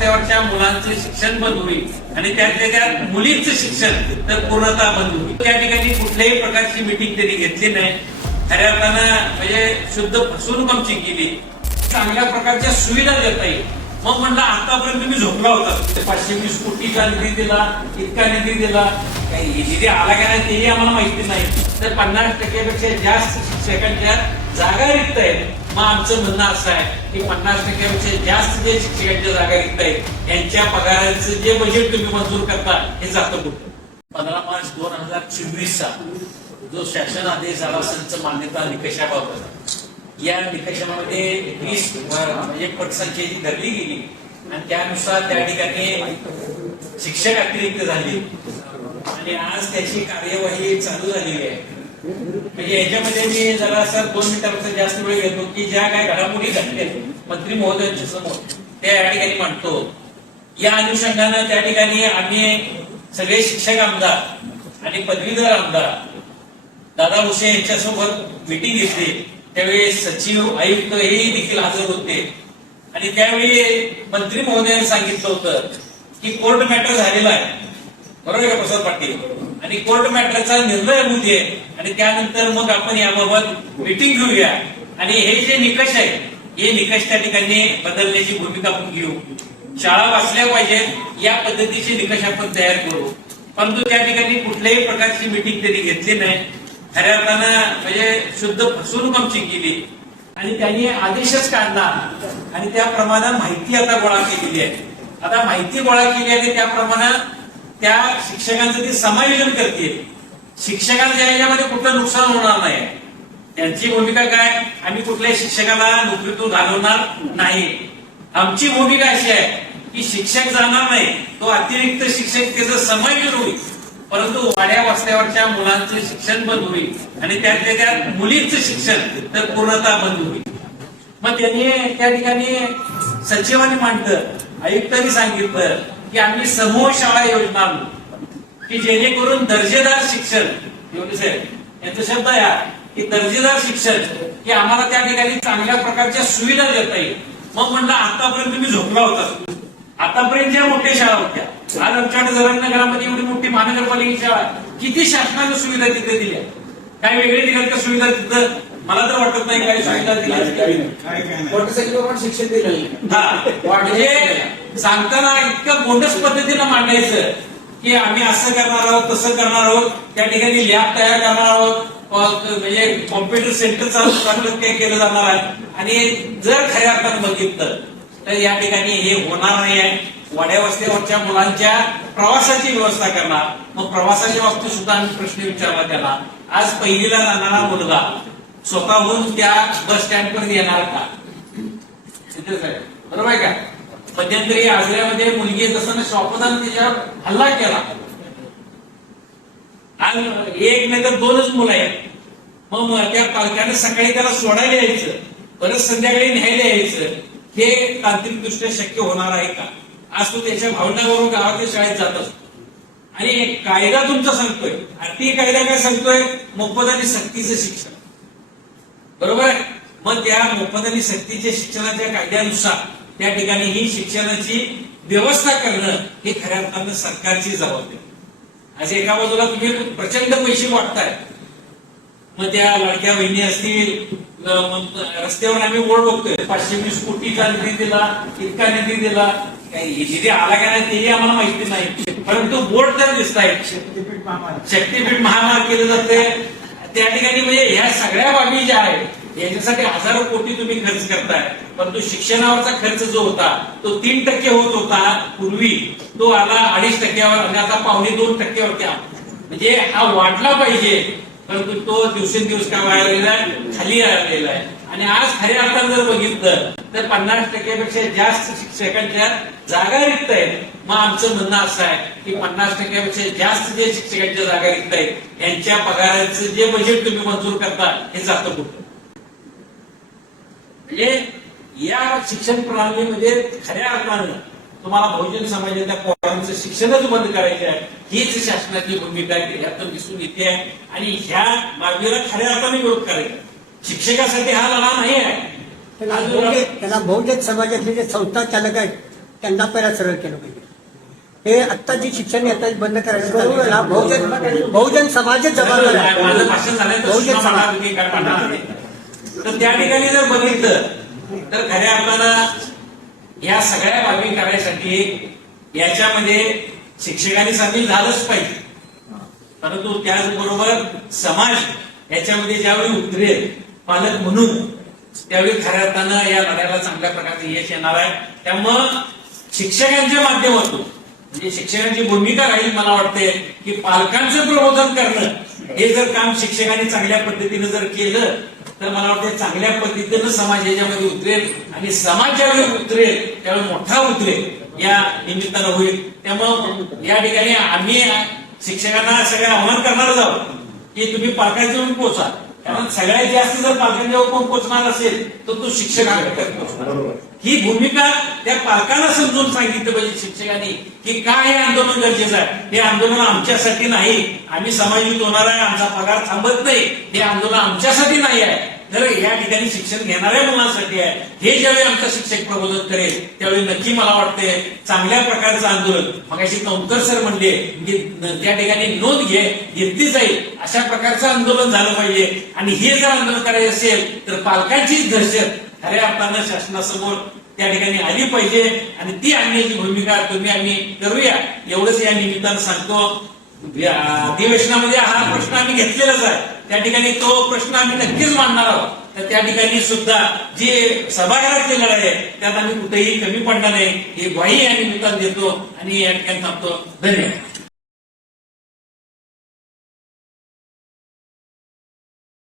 वस्त्यावरच्या मुलांचं शिक्षण बंद होईल आणि त्यातल्या त्यात मुलींचं शिक्षण तर पूर्णतः बंद होईल. त्या ठिकाणी कुठल्याही प्रकारची मिटिंग त्यांनी घेतली नाही. खऱ्या अर्थानं म्हणजे शुद्ध फसवणूक आमची केली. चांगल्या प्रकारच्या सुविधा देता येईल. मग म्हणलं आतापर्यंत तुम्ही झोपला होता. 520 कोटीचा निधी दिला, इतका निधी दिला, काही निधी आला का नाही तेही आम्हाला माहिती नाही. तर 50% जास्त शिक्षकांच्या जागा रिक्त आहेत. मग आमचं म्हणणं असं आहे की 50% जास्त जे शिक्षकांच्या जागा रिक्त आहेत यांच्या पगाराचं जे बजेट तुम्ही मंजूर करता हे जातं कुठं. 15 मार्च 2024 जो शासन आदेश झाला संच मान्यता निकषाबाबत, या निकषामध्ये 1% संख्या जी धरली गेली आणि त्यानुसार त्या ठिकाणी शिक्षक अतिरिक्त झाले आणि आज त्याची कार्यवाही चालू झालेली आहे. म्हणजे याच्यामध्ये मी जरा 2 मिनिटांपेक्षा जास्त वेळ घेतो की ज्या काय घडामोडी घडल्या मंत्री महोदयांच्या समोर त्या या ठिकाणी मांडतो. या अनुषंगानं त्या ठिकाणी आम्ही सगळे शिक्षक आमदार आणि पदवीधर आमदार दादा भुसे यांच्यासोबत मीटिंग घेतली. त्यावेळी सचिव आयुक्त हेही देखील हजर होते आणि त्यावेळी मंत्री महोदयांनी सांगितलं होतं की कोर्ट मॅटर झालेला आहे. बरोबर आहे का प्रसाद पाटील? आणि कोर्ट मॅटरचा निर्णय होऊ दे आणि त्यानंतर मग आपण याबाबत मीटिंग घेऊया आणि हे जे निकष आहेत हे निकष त्या ठिकाणी बदलण्याची भूमिका आपण घेऊ. शाळा वाचल्या पाहिजेत या पद्धतीचे निकष आपण तयार करू. परंतु त्या ठिकाणी कुठल्याही प्रकारची मीटिंग त्यांनी घेतली नाही. खऱ्या अर्थानं म्हणजे शुद्ध फसवणूक आमची केली आणि त्यांनी आदेशच काढला आणि त्याप्रमाणे माहिती आता गोळा केलेली आहे. आता माहिती गोळा केली आहे त्याप्रमाणे त्या शिक्षकांचं ते समायोजन करते. शिक्षकांच्या याच्यामध्ये कुठलं नुकसान होणार नाही. त्यांची भूमिका काय, आम्ही कुठल्याही शिक्षकाला नोकरीतून घालवणार नाही. आमची भूमिका अशी आहे की शिक्षक जाणार नाही, तो अतिरिक्त शिक्षक त्याचं समायोजन होईल. परंतु वाड्या वस्त्यावरच्या मुलांचं शिक्षण बंद होईल आणि त्यातल्या त्यात मुलींचं शिक्षण तर पूर्णतः बंद होईल. मग त्यांनी त्या ठिकाणी सचिवांनी मांडलं, आयुक्तांनी सांगितलं की आम्ही समूह शाळा योजना आणू की जेणेकरून दर्जेदार शिक्षण, यांचा शब्द आहे की दर्जेदार शिक्षण की आम्हाला त्या ठिकाणी चांगल्या प्रकारच्या सुविधा देता येईल. मग म्हणलं आतापर्यंत तुम्ही झोपला होता. आतापर्यंत ज्या मोठ्या शाळा होत्या, आज आमच्याकडे जळगाव-नगरामध्ये एवढी मोठी महानगरपालिकेची शाळा, किती शासनाच्या सुविधा तिथे दिल्या? काय वेगळे दिल्यात का सुविधा तिथं? मला तर वाटत नाही काही सुविधा दिल्या. शिक्षण दिलं म्हणजे सांगताना इतकं बोंडस पद्धतीनं मांडायचं की आम्ही असं करणार आहोत, तसं करणार आहोत, त्या ठिकाणी लॅब तयार करणार आहोत, म्हणजे कॉम्प्युटर सेंटर चालू केलं जाणार आहे. आणि जर खऱ्या अर्थानं बघितलं तर या ठिकाणी हे होणार नाही आहे. वाड्या वस्त्यावरच्या मुलांच्या प्रवासाची व्यवस्था करणार. मग प्रवासाच्या बाबतीत सुद्धा आम्ही प्रश्न विचारला त्याला. आज पहिलीला जाणारा मुलगा स्वतःहून त्या बस स्टँड पर्यंत येणार का? बरोबर आहे का? मध्यंतरी आजऱ्यामध्ये मुलगी तसं शॉपदान त्याच्यावर हल्ला केला. आज एक नाही तर 2च मुलं आहेत. मग त्या पालकाने सकाळी त्याला सोडायला यायचं, परत संध्याकाळी न्यायला यायचं. हे तांत्रिकदृष्ट्या शक्य होणार आहे का? आज तो त्याच्या भावनावरून गावातल्या शाळेत जात असतो आणि कायदा तुमचा सांगतोय, आरटीए कायदा काय सांगतोय? मोफत आणि सक्तीचं शिक्षण. बरोबर आहे? मग त्या मोफत आणि सक्तीच्या शिक्षणाच्या कायद्यानुसार त्या ठिकाणी ही शिक्षणाची व्यवस्था करणं हे खऱ्या अर्थानं सरकारची जबाबदारी. आज एका बाजूला तुम्ही प्रचंड पैसे वाटताय, मग त्या लाडक्या बहिणी असतील, रस्त्यावर आम्ही बोर्ड बघतोय 520 कोटीचा निधी दिला, इतका निधी दिला, काही निधी आला का नाही तेही आम्हाला माहिती नाही. परंतु बोर्ड तर दिसत आहेत. शक्तीपीठ महामार्ग केले जाते त्या ठिकाणी. म्हणजे ह्या सगळ्या बाबी ज्या आहेत याच्यासाठी हजारो कोटी तुम्ही खर्च करताय. परंतु शिक्षणावरचा खर्च जो होता तो 3% होत होता पूर्वी, तो आला 2.5%वर आणि आता 2.25%वरती. म्हणजे हा वाढला पाहिजे, परंतु तो दिवसेंदिवस काय वाढलेला आहे, खाली आलेला आहे. आणि आज खऱ्या अर्थानं जर बघितलं तर 50%पेक्षा जास्त शिक्षकांच्या जागा रिक्त आहेत. मग आमचं म्हणणं असं आहे की 50%पेक्षा जास्त जे शिक्षकांच्या जागा रिक्त आहेत यांच्या पगाराचं जे बजेट तुम्ही मंजूर करता हे जातं कुठं? म्हणजे या शिक्षण प्रणालीमध्ये खऱ्या अर्थानं तुम्हाला बहुजन समाजाच्या पोरांचं शिक्षणच बंद करायचं आहे. हीच शासनाची भूमिका यातून दिसून येते आहे आणि ह्या बाबीला खऱ्या अर्थाने विरोध करायचा. शिक्षकासाठी हा लढा नाही आहे. त्याला बहुजन समाजातले जे संस्था चालक आहेत त्यांना पहिला सरळ केलं पाहिजे. हे आत्ता जी शिक्षण येतात बंद करायचं चाललंय, हा बहुजन समाजच जबाबदार आहे. माझं भाषण झालं तर बहुजन सूचना समाज. मला तुम्ही काय पाठवणार नाही. तर त्या ठिकाणी जर बघितलं तर खऱ्या अर्थानं या सगळ्या बाबी करायसाठी याच्यामध्ये शिक्षकांनी सामील झालंच पाहिजे. परंतु त्याचबरोबर समाज याच्यामध्ये ज्यावेळी उतरेल पालक म्हणून त्यावेळी खऱ्या अर्थानं या लढ्याला चांगल्या प्रकारचे यश येणार आहे. त्यामुळं शिक्षकांच्या माध्यमातून म्हणजे शिक्षकांची भूमिका राहील मला वाटते की पालकांचं प्रबोधन करणं हे जर काम शिक्षकांनी चांगल्या पद्धतीनं जर केलं तर मला वाटतं चांगल्या पद्धतीनं समाज याच्यामध्ये उतरेल आणि समाज ज्यावेळी उतरेल त्यावेळी मोठा उतरेल या निमित्तानं होईल. त्यामुळं या ठिकाणी आम्ही शिक्षकांना सगळे आव्हान करणारच आहोत की तुम्ही पालकांच्यावर पोहोचा. कारण सगळ्यात जास्त जर पालकांच्यावर कोण पोहोचणार असेल तर तो शिक्षकांकडे पोहोचणार. ही भूमिका त्या पालकांना समजून सांगितलं पाहिजे शिक्षकांनी की काय हे आंदोलन गरजेचं आहे. हे आंदोलन आमच्यासाठी नाही, आम्ही समाजयुत होणार आहे, आमचा पगार थांबत नाही, हे आंदोलन आमच्यासाठी नाही आहे, तर या ठिकाणी शिक्षण घेणाऱ्या मुलांसाठी आहे. हे ज्यावेळी आमचा शिक्षक प्रबोधन करेल त्यावेळी नक्की मला वाटते चांगल्या प्रकारचं आंदोलन मगाशी कौंकर सर म्हणले की त्या ठिकाणी नोंद घेतली जाईल अशा प्रकारचं आंदोलन झालं पाहिजे. आणि हे जर आंदोलन करायचं असेल तर पालकांचीच दहशत खऱ्या अर्थानं शासनासमोर त्या ठिकाणी आली पाहिजे आणि ती आणण्याची भूमिका तुम्ही आम्ही करूया एवढंच या निमित्तानं सांगतो. अधिवेशनामध्ये हा प्रश्न आम्ही घेतलेलाच आहे, त्या ठिकाणी तो प्रश्न आम्ही नक्कीच मांडणार आहोत. तर त्या ठिकाणी सुद्धा जी सभागृहातली लढाई आहे त्यात आम्ही कुठेही कमी पडणार नाही ही ग्वाही या निमित्तानं देतो आणि या ठिकाणी थांबतो. धन्यवाद.